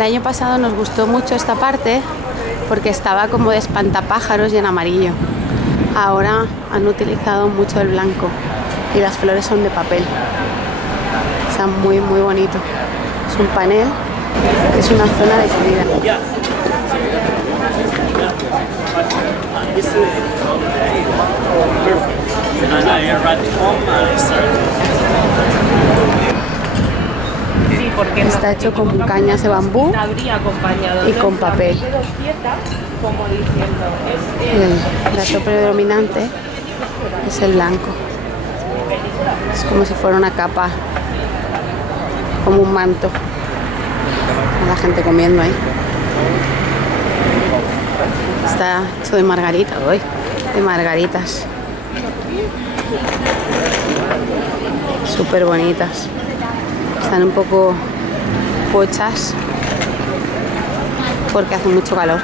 El año pasado nos gustó mucho esta parte porque estaba como de espantapájaros y en amarillo. Ahora han utilizado mucho el blanco y las flores son de papel. Está muy bonito. Es un panel, es una zona de comida. Está hecho con cañas de bambú y con papel. El plato predominante es el blanco. Es como si fuera una capa, como un manto. La gente comiendo ahí. Está hecho de margarita hoy, de margaritas. Súper bonitas. Están un poco pochas porque hace mucho calor.